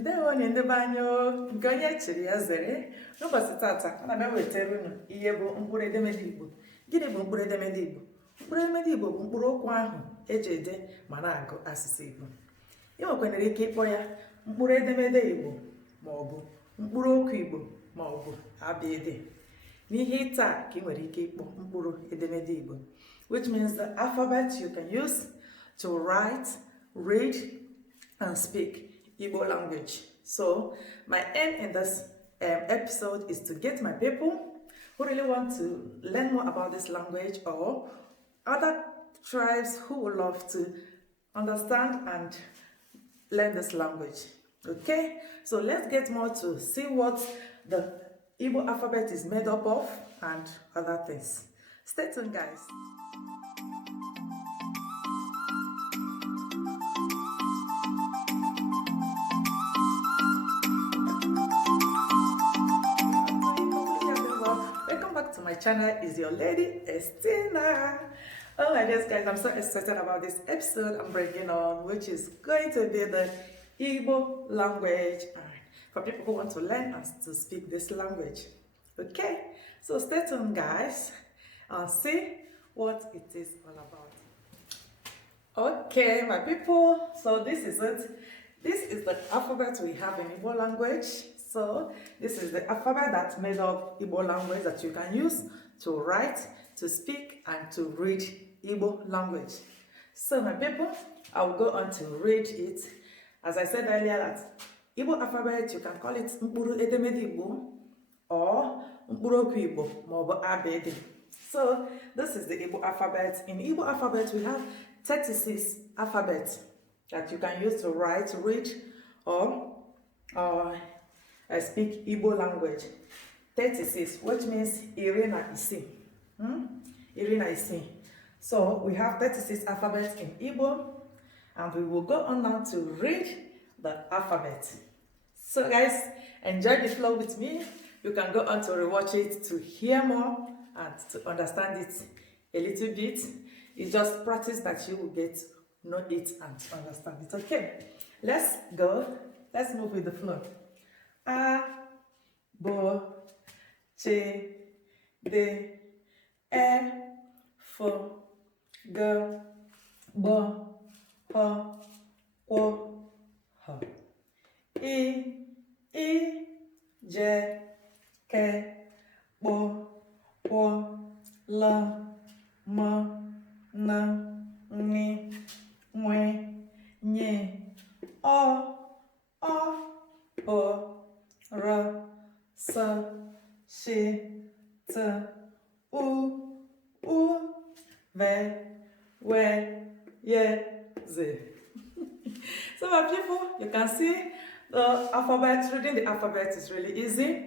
Ndewo ndị be anyị nke onye chiri ya zere. N'ụbọchị tata ana m ewetara unu ihe bụ mkpụrụ edemede Igbo. Gịnị bụ mkpụrụ edemede Igbo? Mkpụrụ edemede Igbo bụ mkpụrụ okwu ahụ eji ede ma na-agụ asụsụ Igbo. Ị nwekwara ike ịkpọ ya mkpụrụ edemede Igbo ma ọ bụ mkpụrụ okwu Igbo ma ọ bụ ABIIDII. N'ihe taa ka ị nwere ike ịkpọ mkpụrụ edemede Igbo, which means the alphabet you can use to write, read, and speak Igbo language. So my aim in this episode is to get my people who really want to learn more about this language, or other tribes who would love to understand and learn this language. Okay, so let's get more to see what the Igbo alphabet is made up of and other things. Stay tuned, guys. To my channel is your lady Estina. Oh my goodness, guys, I'm so excited about this episode I'm bringing on, which is going to be the Igbo language for people who want to learn and to speak this language. Okay, so stay tuned, guys, and see what it is all about. Okay, my people, so this is it. This is the alphabet we have in Igbo language. So this is the alphabet that's made of Igbo language that you can use to write, to speak, and to read Igbo language. So my people, I will go on to read it. As I said earlier, that Igbo alphabet, you can call it MKPURUEDEMEDE IGBO or MKPURUOKWU Igbo, or ABIIDII. So this is the Igbo alphabet. In Igbo alphabet, we have 36 alphabets that you can use to write, read, or I speak Igbo language. 36, which means ISII. ISII. So we have 36 alphabets in Igbo, and we will go on now to read the alphabet. So guys, enjoy the flow with me. You can go on to rewatch it to hear more and to understand it a little bit. It's just practice that you will get to know it and understand it. Okay, let's go. Let's move with the flow. A, B, C, D, E, F, G, B, H, O, H, I, J, K, B, O, L, M, N, N, N, O, O, R, S, Š, T, U, V, W, Y, Z. So my people, you can see the alphabet. Reading the alphabet is really easy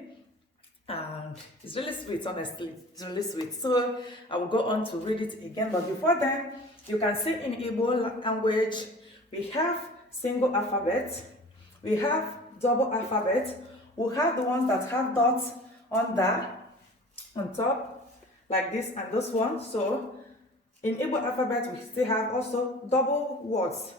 and it's really sweet, honestly. It's really sweet. So I will go on to read it again, but before then, you can see in Igbo language we have single alphabet, we have double alphabet, we have the ones that have dots on top, like this and this one. So in Igbo alphabet, we still have also double words.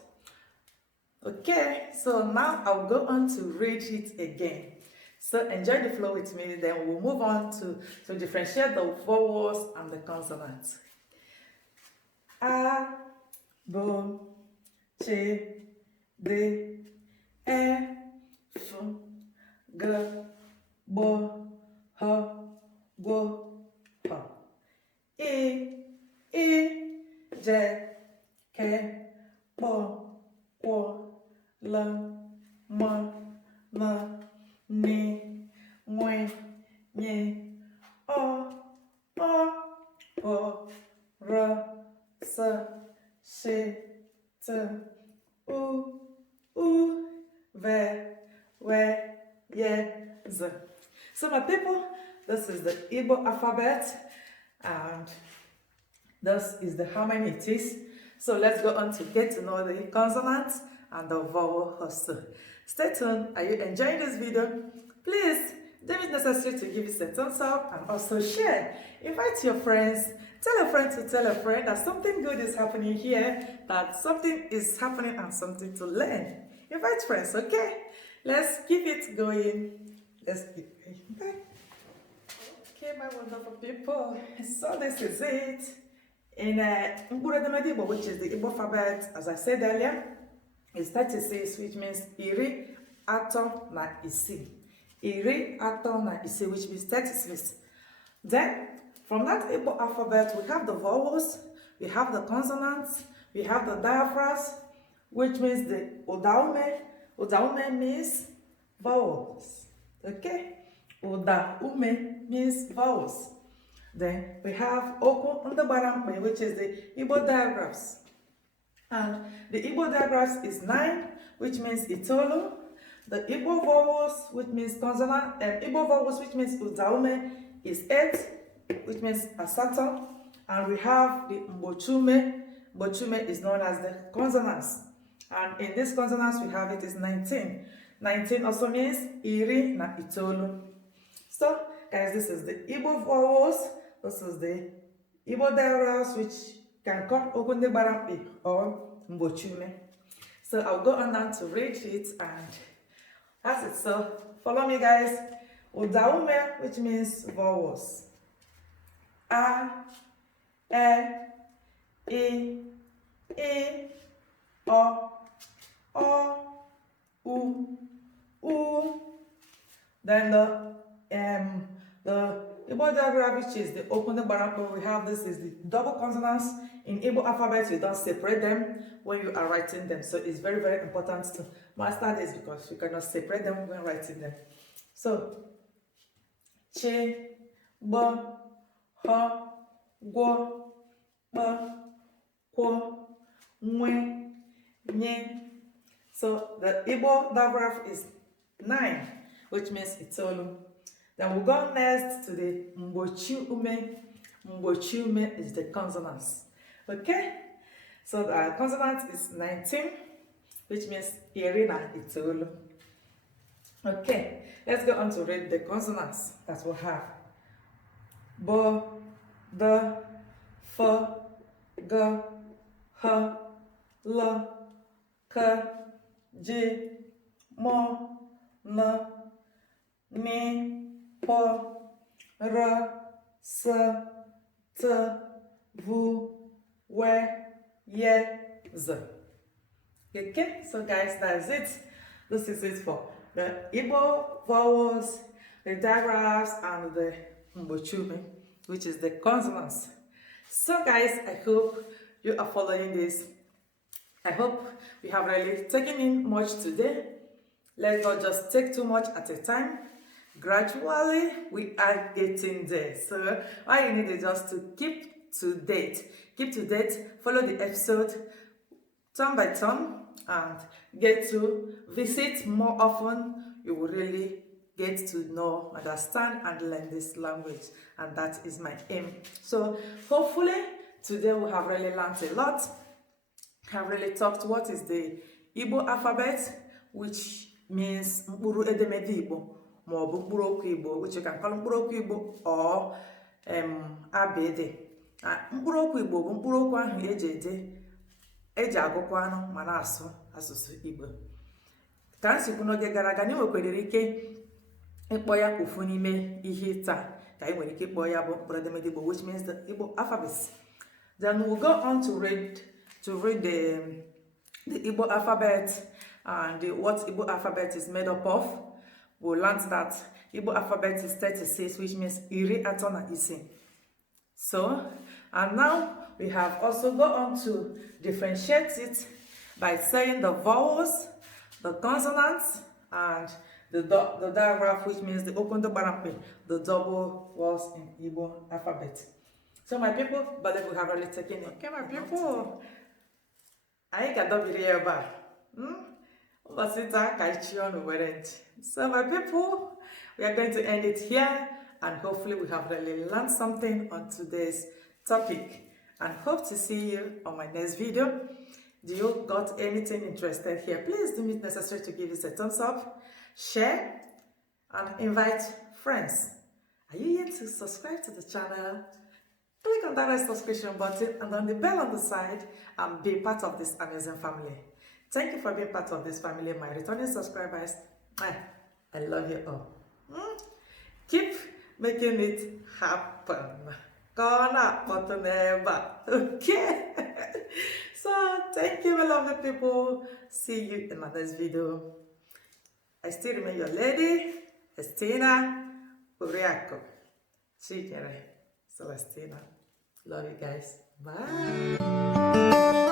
Okay, so now I'll go on to read it again. So enjoy the flow with me, then we'll move on to differentiate the vowels and the consonants. A, B, C, D, E, F, G, B, H, G, H, I, J, K, B, O, L, M, N, N, N, O, P, R, S, Š, T, U, V, W, Y, Z. So my people, this is the Igbo alphabet, and this is the how many it is. So let's go on to get to know the consonants and the vowel also. Stay tuned. Are you enjoying this video? Please deem it necessary to give it a thumbs up and also share. Invite your friends. Tell a friend to tell a friend that something good is happening here, that something is happening and something to learn. Invite friends, okay? Let's keep it going. Let's keep going. Bye. Okay, my wonderful people. So this is it. In MKPURUEDEMEDE IGBO, which is the Igbo alphabet, as I said earlier, is 36, which means iri, atọ, na isii. Iri, atọ, na isii, which means 36. Then, from that Igbo alphabet, we have the vowels, we have the consonants, we have the diaphragms, which means the UDAUME. UDAUME means vowels. Okay? UDAUME means vowels. Then we have OKWU, which is the Igbo diagrams. And the Igbo diagrams is 9, which means itolu. The Igbo vowels, which means consonant, and Igbo vowels, which means UDAUME, is 8, which means asato. And we have the Mgbochiume. Mgbochiume is known as the consonants. And in this consonants we have it is 19. 19 also means iri na itolu. So guys, this is the Igbo vowels. This is the Igbo diagrams, which can come GBARA or Mgbochiume. So I'll go on now to read it, and that's it. So follow me, guys. UDAUME, which means vowels. A, E, I, O, U. Then the Igbo diagram, which is the GBARA, we have this is the double consonants. In Igbo alphabet, you don't separate them when you are writing them. So it's very, very important to master this, because you cannot separate them when writing them. So, chi, bo, ho, gwo, bo, kwo, nwe, nye. So the Igbo diagram is 9, which means itolu. Then we'll go next to the Mgbochiume. Mgbochiume is the consonants. Okay? So the consonant is 19, which means iri na itolu. Okay, let's go on to read the consonants that we'll have. Bo, the, f, g, h, l, k, j, mo, n, ni, po, r, s, t, v, we, ye, z. Okay, so guys, that's it. This is it for the Igbo vowels, the diagrams, and the Mgbochiume, which is the consonants. So guys, I hope you are following this. I hope we have really taken in much today. Let's not just take too much at a time. Gradually, we are getting there. So all you need is just to keep to date. Keep to date, follow the episode turn by turn, and get to visit more often. You will really get to know, understand, and learn this language. And that is my aim. So hopefully today we have really learned a lot. Have really talked what is the Igbo alphabet, which means MKPURUEDEMEDE IGBO, MKPURUOKWU IGBO, which you can call MKPURUOKWU IGBO or ABIIDII. MKPURUOKWU IGBO bụ mkpụrụokwu ahụ eji agụkwa anụ ma na-asụ asụsụ Igbo. Ka m sikwu n'oge gara aga, anyị nwekwara ike ịkpọ ya ofu n'ime ihe taa ka anyị nwere ike ịkpọ ya bụ MKPURUEDEMEDE IGBO, which means the Igbo alphabets. Then we'll go on to read the Igbo alphabet and what Igbo alphabet is made up of. We'll learn that Igbo alphabet is 36, which means iri, atọ, na isii. So, and now we have also gone on to differentiate it by saying the vowels, the consonants, and the diagram, which means the GBARA, the double vowels in Igbo alphabet. So my people, but we have already taken it. Okay, my people. I can do it. So my people, we are going to end it here, and hopefully we have really learned something on today's topic, and hope to see you on my next video. Do you got anything interested here? Please do it necessary to give us a thumbs up, share, and invite friends. Are you yet to subscribe to the channel? Click on that red subscription button and on the bell on the side and be part of this amazing family. Thank you for being part of this family, my returning subscribers. I love you all. Keep making it happen. Gonna button never. Okay. So thank you, my lovely people. See you in my next video. I still remain your lady, Estina Uriako. Chikere Celestina. Love you guys. Bye.